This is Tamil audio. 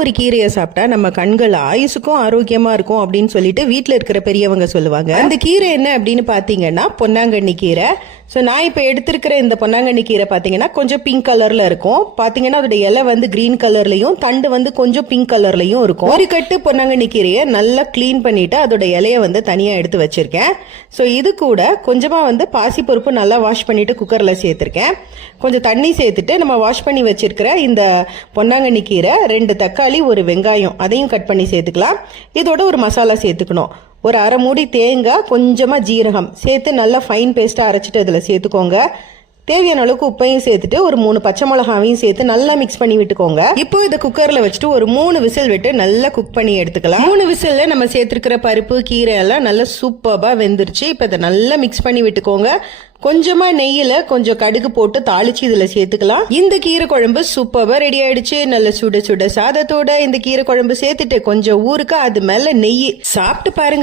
ஒரு கீரையை சாப்பிட்டா நம்ம கண்கள் ஆயுசுக்கும் ஆரோக்கியமா இருக்கும் அப்படின்னு சொல்லிட்டு வீட்டுல இருக்கிற பெரியவங்க சொல்லுவாங்க. அந்த கீரை என்ன அப்படின்னு பாத்தீங்கன்னா பொன்னாங்கண்ணி கீரை. ஸோ நான் இப்போ எடுத்திருக்கிற இந்த பொன்னாங்கண்ணி கீரை பார்த்தீங்கன்னா கொஞ்சம் பிங்க் கலர்ல இருக்கும். பார்த்தீங்கன்னா அதோட இலை வந்து கிரீன் கலர்லையும் தண்டு வந்து கொஞ்சம் பிங்க் கலர்லையும் இருக்கும். ஒரு கட்டு பொன்னாங்கண்ணி கீரையை நல்லா கிளீன் பண்ணிட்டு அதோட இலையை வந்து தனியாக எடுத்து வச்சிருக்கேன். ஸோ இது கூட கொஞ்சமாக வந்து பாசிப்பருப்பு நல்லா வாஷ் பண்ணிட்டு குக்கரில் சேர்த்துருக்கேன். கொஞ்சம் தண்ணி சேர்த்துட்டு நம்ம வாஷ் பண்ணி வச்சிருக்கிற இந்த பொன்னாங்கண்ணி கீரை, 2 தக்காளி, ஒரு வெங்காயம் அதையும் கட் பண்ணி சேர்த்துக்கலாம். இதோட ஒரு மசாலா சேர்த்துக்கணும். ஒரு அரை மூடி தேங்காய், கொஞ்சமா ஜீரகம் சேர்த்து நல்லா ஃபைன் பேஸ்டா அரைச்சிட்டு இதுல சேர்த்துக்கோங்க. தேவையான அளவுக்கு உப்பையும் சேர்த்துட்டு ஒரு 3 பச்சை மிளகாவையும் சேர்த்து நல்லா மிக்ஸ் பண்ணி விட்டுக்கோங்க. இப்போ இதை குக்கர்ல வச்சுட்டு ஒரு 3 விசில் விட்டு நல்லா குக் பண்ணி எடுத்துக்கலாம். 3 விசில்ல நம்ம சேர்த்திருக்கிற பருப்பு, கீரை எல்லாம் நல்லா சூப்பரா வெந்துருச்சு. இப்போ இதை நல்லா மிக்ஸ் பண்ணி விட்டுக்கோங்க. கொஞ்சமா நெய்யில கொஞ்சம் கடுகு போட்டு தாளிச்சு இதுல சேர்த்துக்கலாம். இந்த கீரை குழம்பு சூப்பரா ரெடி ஆயிடுச்சு. நல்ல சுட சுட சாதத்தோட இந்த கீரை குழம்பு சேர்த்துட்டு கொஞ்சம் ஊறுக்க அது மேல நெய் சாப்பிட்டு பாருங்க.